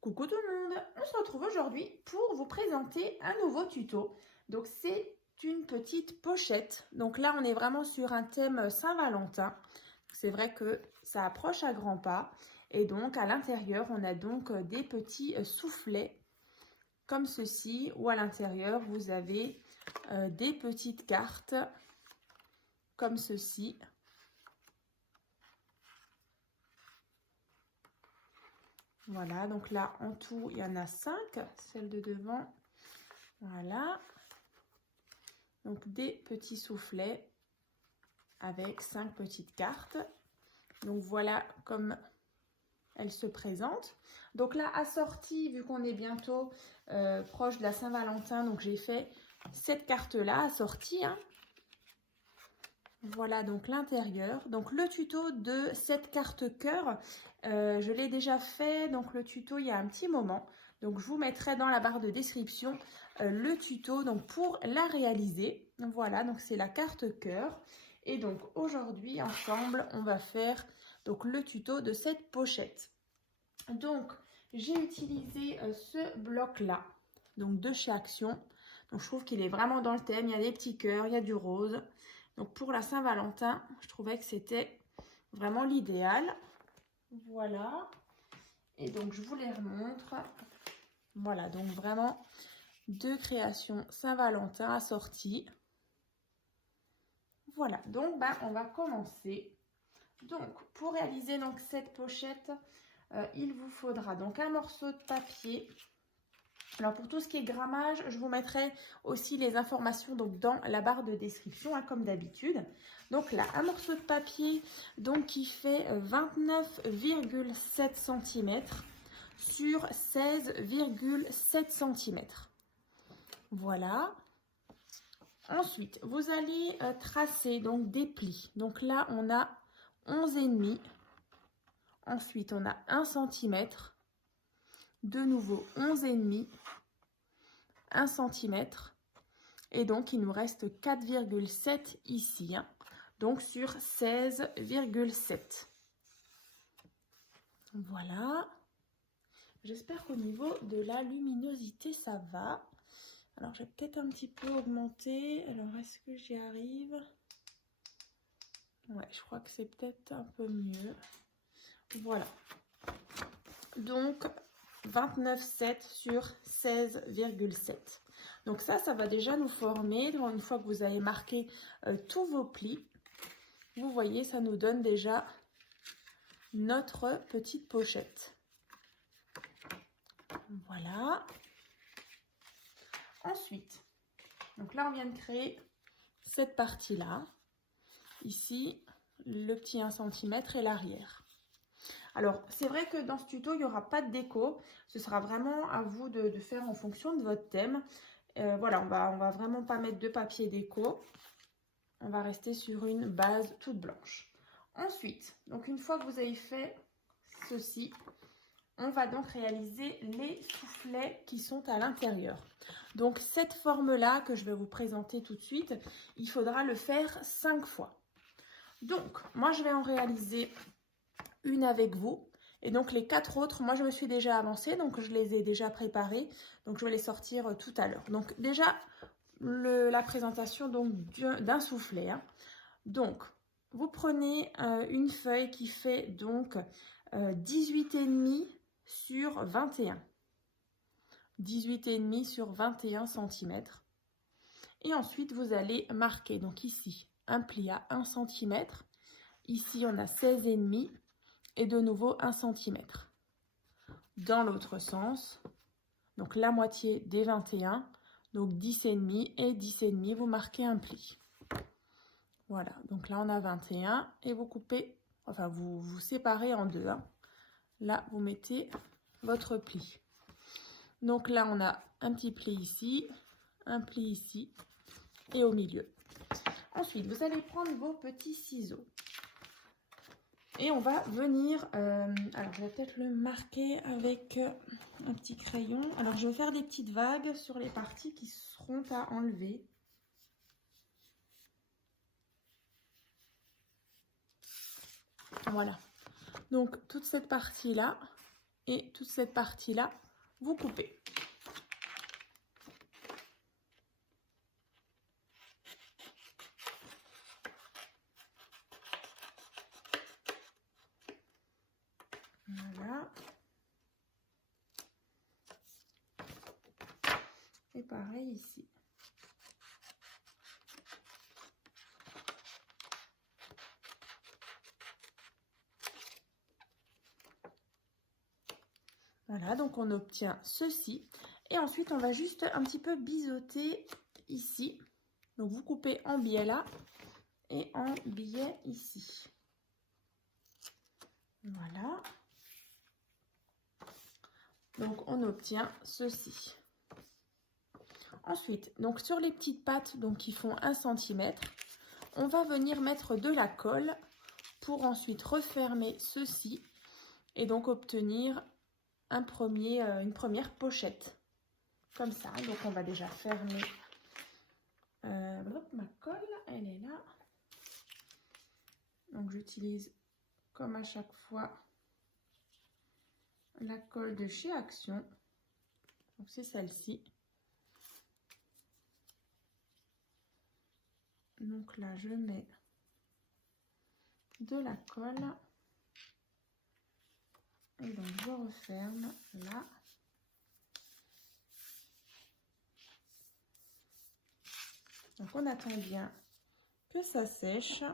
Coucou tout le monde, on se retrouve aujourd'hui pour vous présenter un nouveau tuto. Donc c'est une petite pochette. Donc là on est vraiment sur un thème Saint-Valentin. C'est vrai que ça approche à grands pas. Et donc à l'intérieur on a donc des petits soufflets comme ceci. Ou à l'intérieur vous avez des petites cartes comme ceci. Voilà, donc là, en tout, il y en a 5, celle de devant. Voilà. Donc, des petits soufflets avec 5 petites cartes. Donc, voilà comme elles se présentent. Donc là, assortie, vu qu'on est bientôt proche de la Saint-Valentin, donc j'ai fait cette carte-là assortie. Voilà donc l'intérieur. Donc le tuto de cette carte cœur, je l'ai déjà fait, donc le tuto il y a un petit moment. Donc je vous mettrai dans la barre de description le tuto donc pour la réaliser. Voilà, donc c'est la carte cœur. Et donc aujourd'hui ensemble, on va faire donc le tuto de cette pochette. Donc j'ai utilisé ce bloc-là, donc de chez Action. Donc je trouve qu'il est vraiment dans le thème, il y a des petits cœurs, il y a du rose. Donc pour la Saint-Valentin, je trouvais que c'était vraiment l'idéal. Voilà. Et donc je vous les remontre. Voilà, donc vraiment deux créations Saint-Valentin assorties. Voilà, donc on va commencer. Donc pour réaliser donc cette pochette, il vous faudra donc un morceau de papier. Alors pour tout ce qui est grammage, je vous mettrai aussi les informations donc dans la barre de description comme d'habitude. Donc là, un morceau de papier donc qui fait 29,7 cm sur 16,7 cm. Voilà. Ensuite, vous allez tracer donc des plis. Donc là, on a 11,5. Ensuite, on a 1 cm. De nouveau 11,5. 1 cm. Et donc, il nous reste 4,7 ici. Donc, sur 16,7. Voilà. J'espère qu'au niveau de la luminosité, ça va. Alors, je vais peut-être un petit peu augmenter. Alors, est-ce que j'y arrive? Ouais, je crois que c'est peut-être un peu mieux. Voilà. Donc, 29,7 sur 16,7. Donc ça va déjà nous former. Donc, une fois que vous avez marqué tous vos plis, vous voyez, ça nous donne déjà notre petite pochette. Voilà. Ensuite, donc là, on vient de créer cette partie-là. Ici, le petit 1 cm et l'arrière. Alors, c'est vrai que dans ce tuto, il n'y aura pas de déco. Ce sera vraiment à vous de faire en fonction de votre thème. Voilà, on va vraiment pas mettre de papier déco. On va rester sur une base toute blanche. Ensuite, donc une fois que vous avez fait ceci, on va donc réaliser les soufflets qui sont à l'intérieur. Donc, cette forme-là que je vais vous présenter tout de suite, il faudra le faire 5 fois. Donc, moi, je vais en réaliser une avec vous. Et donc, les 4 autres, moi, je me suis déjà avancée. Donc, je les ai déjà préparés. Donc, je vais les sortir tout à l'heure. Donc, déjà, la présentation d'un soufflet. Donc, vous prenez une feuille qui fait donc 18,5 sur 21. 18,5 sur 21 cm. Et ensuite, vous allez marquer, donc ici, un pli à 1 cm. Ici, on a 16,5 et de nouveau 1 cm. Dans l'autre sens, donc la moitié des 21, donc 10,5 et 10,5, vous marquez un pli. Voilà, donc là, on a 21 et vous coupez, enfin, vous séparez en deux. Là, vous mettez votre pli. Donc là, on a un petit pli ici, un pli ici et au milieu. Ensuite, vous allez prendre vos petits ciseaux. Et on va venir, alors je vais peut-être le marquer avec un petit crayon. Alors je vais faire des petites vagues sur les parties qui seront à enlever. Voilà. Donc toute cette partie-là et toute cette partie-là, vous coupez. Voilà. Et pareil ici. Voilà, donc on obtient ceci. Et ensuite, on va juste un petit peu biseauter ici. Donc, vous coupez en biais là et en biais ici. Voilà. Donc, on obtient ceci. Ensuite, donc sur les petites pattes donc, qui font 1 cm, on va venir mettre de la colle pour ensuite refermer ceci et donc obtenir une première pochette. Comme ça. Donc, on va déjà fermer ma colle. Elle est là. Donc, j'utilise comme à chaque fois la colle de chez Action. Donc, c'est celle-ci. Donc là, je mets de la colle. Et donc, je referme là. Donc, on attend bien que ça sèche.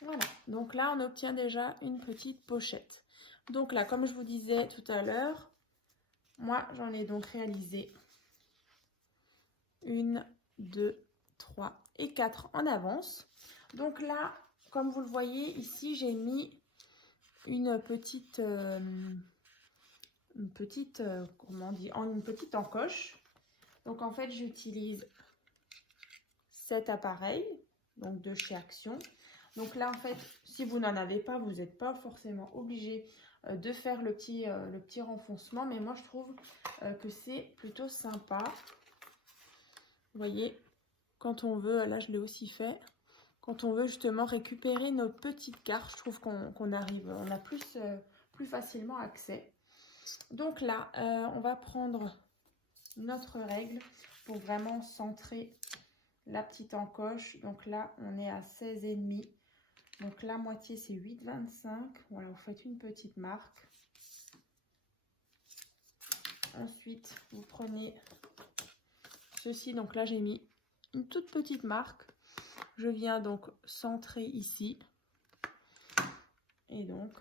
Voilà. Donc là, on obtient déjà une petite pochette. Donc là, comme je vous disais tout à l'heure, moi, j'en ai donc réalisé 1, 2, 3 et 4 en avance. Donc là, comme vous le voyez, ici, j'ai mis une petite comment on dit, une petite encoche. Donc en fait, j'utilise cet appareil, donc de chez Action. Donc là, en fait, si vous n'en avez pas, vous n'êtes pas forcément obligé de faire le petit renfoncement. Mais moi, je trouve que c'est plutôt sympa. Vous voyez, quand on veut, là, je l'ai aussi fait. Quand on veut justement récupérer nos petites cartes, je trouve qu'on arrive, on a plus facilement accès. Donc là, on va prendre notre règle pour vraiment centrer la petite encoche. Donc là, on est à 16,5. Donc la moitié, c'est 8,25. Voilà, vous faites une petite marque. Ensuite, vous prenez ceci. Donc là, j'ai mis une toute petite marque. Je viens donc centrer ici. Et donc,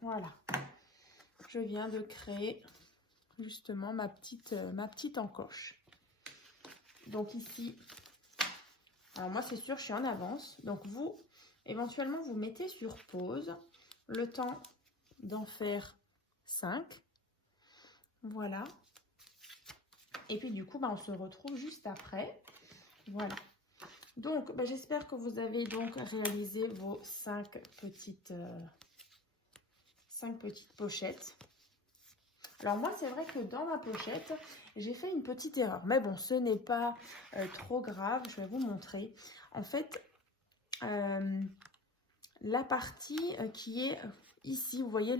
voilà. Je viens de créer justement ma petite encoche. Donc ici, alors moi c'est sûr, je suis en avance. Donc vous, éventuellement, vous mettez sur pause le temps d'en faire 5. Voilà. Et puis du coup, on se retrouve juste après. Voilà. Donc, j'espère que vous avez donc réalisé vos 5 petites pochettes. Alors moi, c'est vrai que dans ma pochette, j'ai fait une petite erreur. Mais bon, ce n'est pas trop grave. Je vais vous montrer. En fait, la partie qui est ici, vous voyez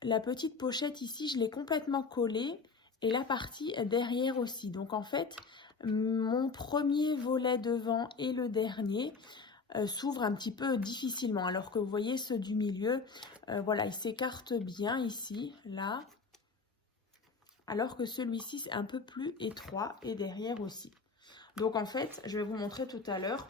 la petite pochette ici, je l'ai complètement collée. Et la partie derrière aussi. Donc en fait, mon premier volet devant et le dernier s'ouvrent un petit peu difficilement. Alors que vous voyez ceux du milieu, voilà, ils s'écartent bien ici, là. Alors que celui-ci, c'est un peu plus étroit et derrière aussi. Donc en fait, je vais vous montrer tout à l'heure.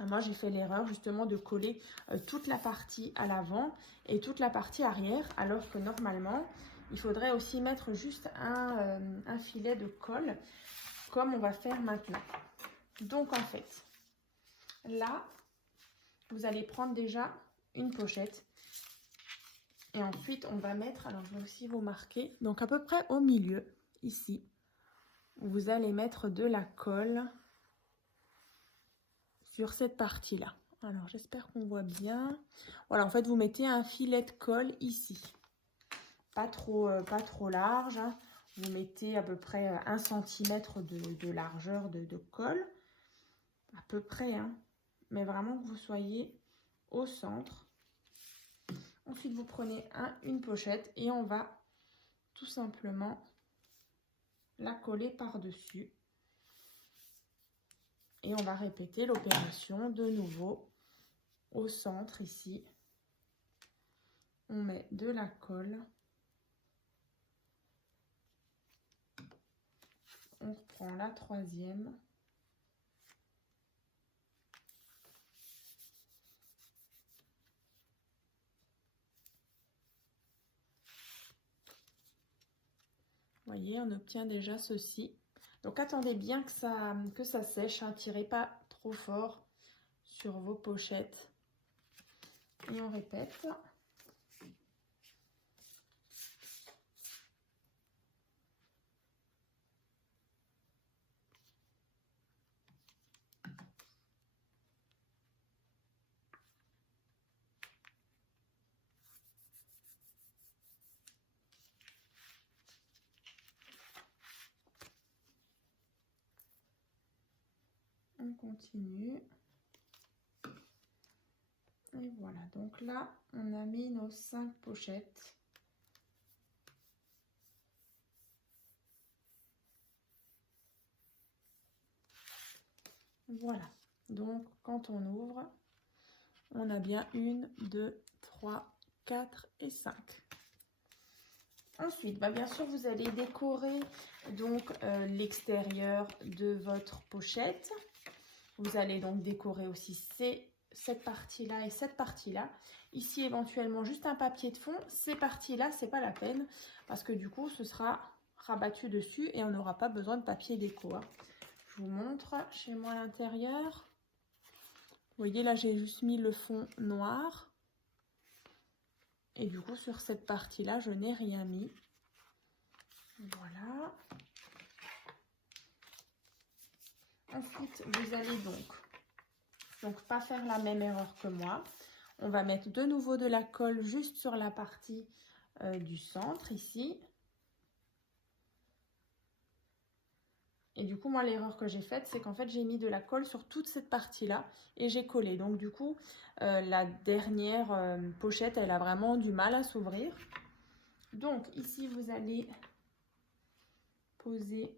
Moi, j'ai fait l'erreur justement de coller toute la partie à l'avant et toute la partie arrière. Alors que normalement, il faudrait aussi mettre juste un filet de colle comme on va faire maintenant. Donc en fait, là, vous allez prendre déjà une pochette. Et ensuite, on va mettre, alors je vais aussi vous marquer, donc à peu près au milieu, ici, vous allez mettre de la colle sur cette partie-là. Alors, j'espère qu'on voit bien. Voilà, en fait, vous mettez un filet de colle ici. Pas trop large, hein. vous mettez à peu près 1 cm de largeur de colle. À peu près, hein. Mais vraiment que vous soyez au centre. Ensuite, vous prenez une pochette et on va tout simplement la coller par-dessus. Et on va répéter l'opération de nouveau au centre ici. On met de la colle. On reprend la troisième. Vous voyez, on obtient déjà ceci. Donc attendez bien que ça sèche, hein. Tirez pas trop fort sur vos pochettes. Et on répète. On continue. Et voilà, donc là, on a mis nos 5 pochettes. Voilà, donc quand on ouvre, on a bien 1, 2, 3, 4 et 5. Ensuite, bien sûr, vous allez décorer donc l'extérieur de votre pochette. Vous allez donc décorer aussi cette partie-là et cette partie-là. Ici, éventuellement, juste un papier de fond. Ces parties-là, c'est pas la peine parce que du coup, ce sera rabattu dessus et on n'aura pas besoin de papier déco, hein. Je vous montre chez moi à l'intérieur. Vous voyez, là, j'ai juste mis le fond noir. Et du coup, sur cette partie-là, je n'ai rien mis. Voilà. Ensuite, vous allez donc pas faire la même erreur que moi. On va mettre de nouveau de la colle juste sur la partie du centre, ici. Et du coup, moi, l'erreur que j'ai faite, c'est qu'en fait, j'ai mis de la colle sur toute cette partie-là et j'ai collé. Donc, du coup, la dernière pochette, elle a vraiment du mal à s'ouvrir. Donc, ici, vous allez poser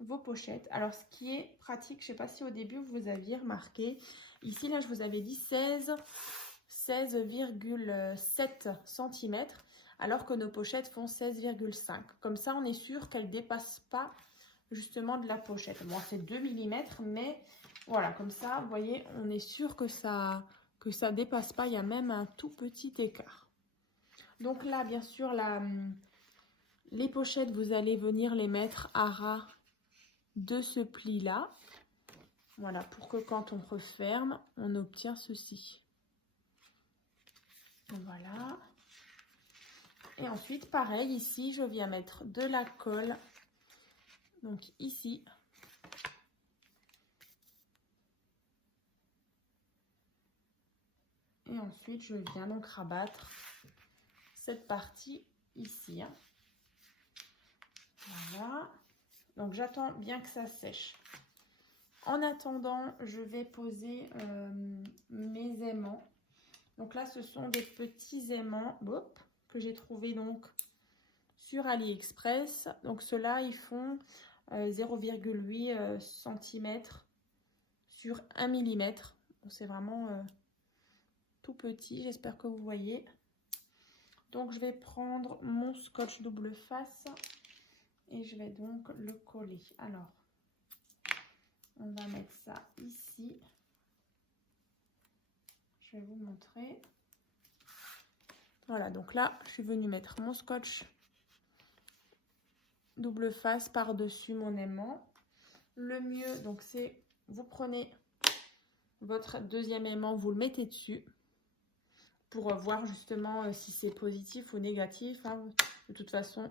vos pochettes. Alors, ce qui est pratique, je ne sais pas si au début, vous aviez remarqué, ici, là, je vous avais dit 16,7 cm. Alors que nos pochettes font 16,5. Comme ça, on est sûr qu'elles ne dépassent pas justement de la pochette. Bon, c'est 2 mm, mais voilà, comme ça, vous voyez, on est sûr que ça dépasse pas. Il y a même un tout petit écart. Donc là, bien sûr, les pochettes, vous allez venir les mettre à ras de ce pli-là. Voilà, pour que quand on referme, on obtient ceci. Voilà. Et ensuite, pareil, ici, je viens mettre de la colle. Donc ici. Et ensuite, je viens donc rabattre cette partie ici. Hein. Voilà. Donc, j'attends bien que ça sèche. En attendant, je vais poser mes aimants. Donc là, ce sont des petits aimants que j'ai trouvés donc sur AliExpress. Donc ceux-là, ils font 0,8 cm sur 1 mm. C'est vraiment tout petit. J'espère que vous voyez. Donc je vais prendre mon scotch double face et je vais donc le coller. Alors, on va mettre ça ici. Je vais vous montrer. Voilà, donc là, je suis venue mettre mon scotch double face par-dessus mon aimant. Le mieux, donc, c'est vous prenez votre deuxième aimant, vous le mettez dessus pour voir justement si c'est positif ou négatif. Hein. De toute façon,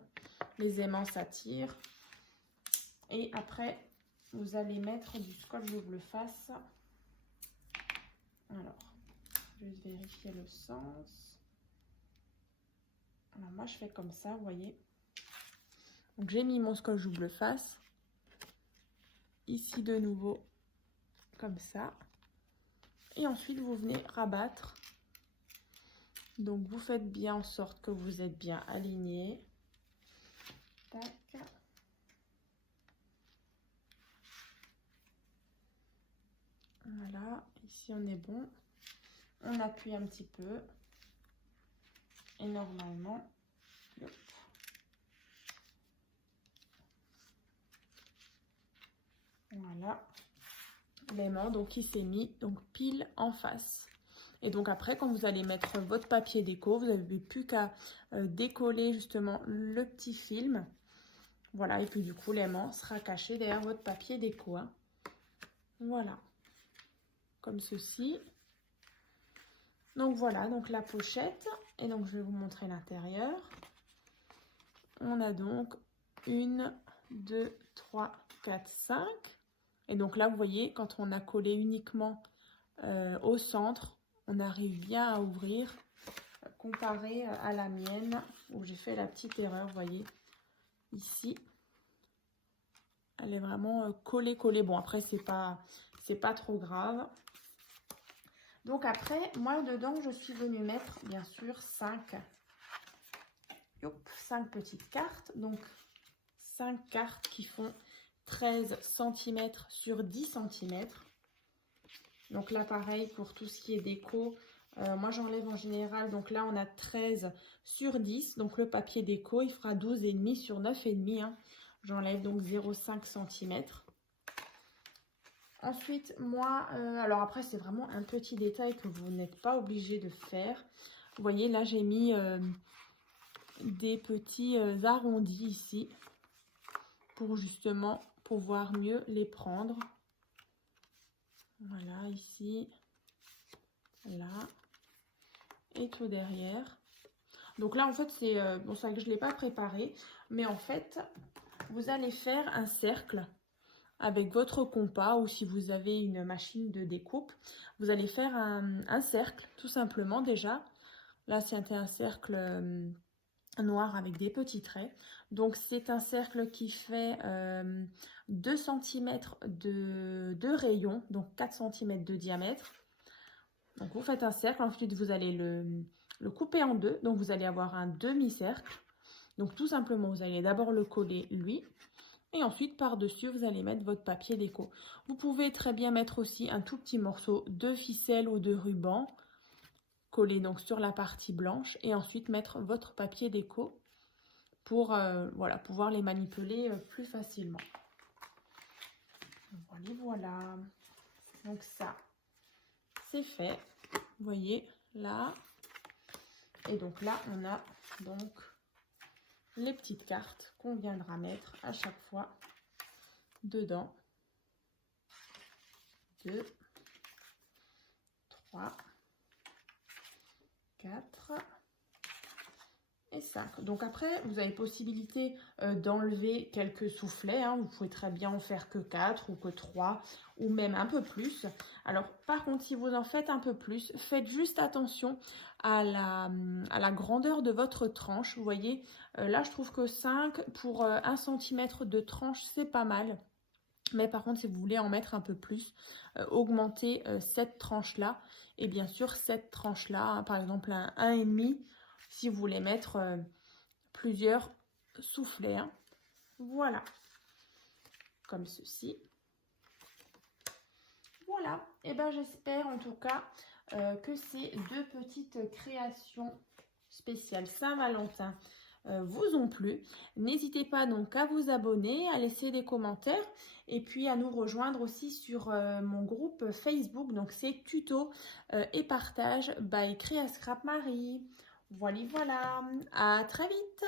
les aimants s'attirent. Et après, vous allez mettre du scotch double face. Alors, juste vérifier le sens. Alors moi, je fais comme ça, vous voyez. Donc j'ai mis mon scotch double face. Ici de nouveau, comme ça. Et ensuite vous venez rabattre. Donc vous faites bien en sorte que vous êtes bien aligné. Tac. Voilà, ici on est bon. On appuie un petit peu. Et normalement, hop. Voilà, l'aimant donc il s'est mis donc pile en face. Et donc après, quand vous allez mettre votre papier déco, vous n'avez plus qu'à décoller justement le petit film. Voilà, et puis du coup, l'aimant sera caché derrière votre papier déco. Hein. Voilà, comme ceci. Donc voilà, donc la pochette. Et donc je vais vous montrer l'intérieur. On a donc 1, 2, 3, 4, 5. Et donc là, vous voyez, quand on a collé uniquement au centre, on arrive bien à ouvrir, comparé à la mienne, où j'ai fait la petite erreur, vous voyez, ici. Elle est vraiment collée. Bon, après, c'est pas trop grave. Donc après, moi, dedans, je suis venue mettre, bien sûr, 5 petites cartes. Donc, 5 cartes qui font 13 cm sur 10 cm. Donc là, pareil, pour tout ce qui est déco, moi, j'enlève en général. Donc là, on a 13 sur 10. Donc le papier déco, il fera 12,5 sur 9,5. Hein. J'enlève donc 0,5 cm. Ensuite, moi, alors après, c'est vraiment un petit détail que vous n'êtes pas obligé de faire. Vous voyez, là, j'ai mis des petits arrondis ici pour justement pouvoir mieux les prendre. Voilà, ici, là, et tout derrière. Donc là, en fait, c'est bon, ça que je ne l'ai pas préparé, mais en fait, vous allez faire un cercle avec votre compas ou si vous avez une machine de découpe, vous allez faire un cercle, tout simplement déjà. Là, c'était un cercle noir avec des petits traits. Donc, c'est un cercle qui fait 2 cm de rayon, donc 4 cm de diamètre. Donc, vous faites un cercle. Ensuite, vous allez le couper en deux. Donc, vous allez avoir un demi-cercle. Donc, tout simplement, vous allez d'abord le coller, lui. Et ensuite, par-dessus, vous allez mettre votre papier déco. Vous pouvez très bien mettre aussi un tout petit morceau de ficelle ou de ruban. Coller donc sur la partie blanche. Et ensuite, mettre votre papier déco pour voilà, pouvoir les manipuler plus facilement. Voilà. Donc ça, c'est fait. Vous voyez, là. Et donc là, on a donc les petites cartes qu'on viendra mettre à chaque fois dedans. 2, 3, 4 et 5. Donc après, vous avez possibilité d'enlever quelques soufflets. Hein. Vous pouvez très bien en faire que 4 ou que 3 ou même un peu plus. Alors par contre, si vous en faites un peu plus, faites juste attention à la grandeur de votre tranche. Vous voyez, là je trouve que 5 pour 1 cm de tranche, c'est pas mal. Mais par contre, si vous voulez en mettre un peu plus, augmenter cette tranche-là. Et bien sûr, cette tranche-là, hein, par exemple un 1,5, si vous voulez mettre plusieurs soufflets. Hein. Voilà. Comme ceci. Voilà. Et bien, j'espère en tout cas que ces 2 petites créations spéciales Saint-Valentin vous ont plu. N'hésitez pas donc à vous abonner, à laisser des commentaires et puis à nous rejoindre aussi sur mon groupe Facebook. Donc c'est tuto et partage by Créascrap Marie. Voilà, à très vite.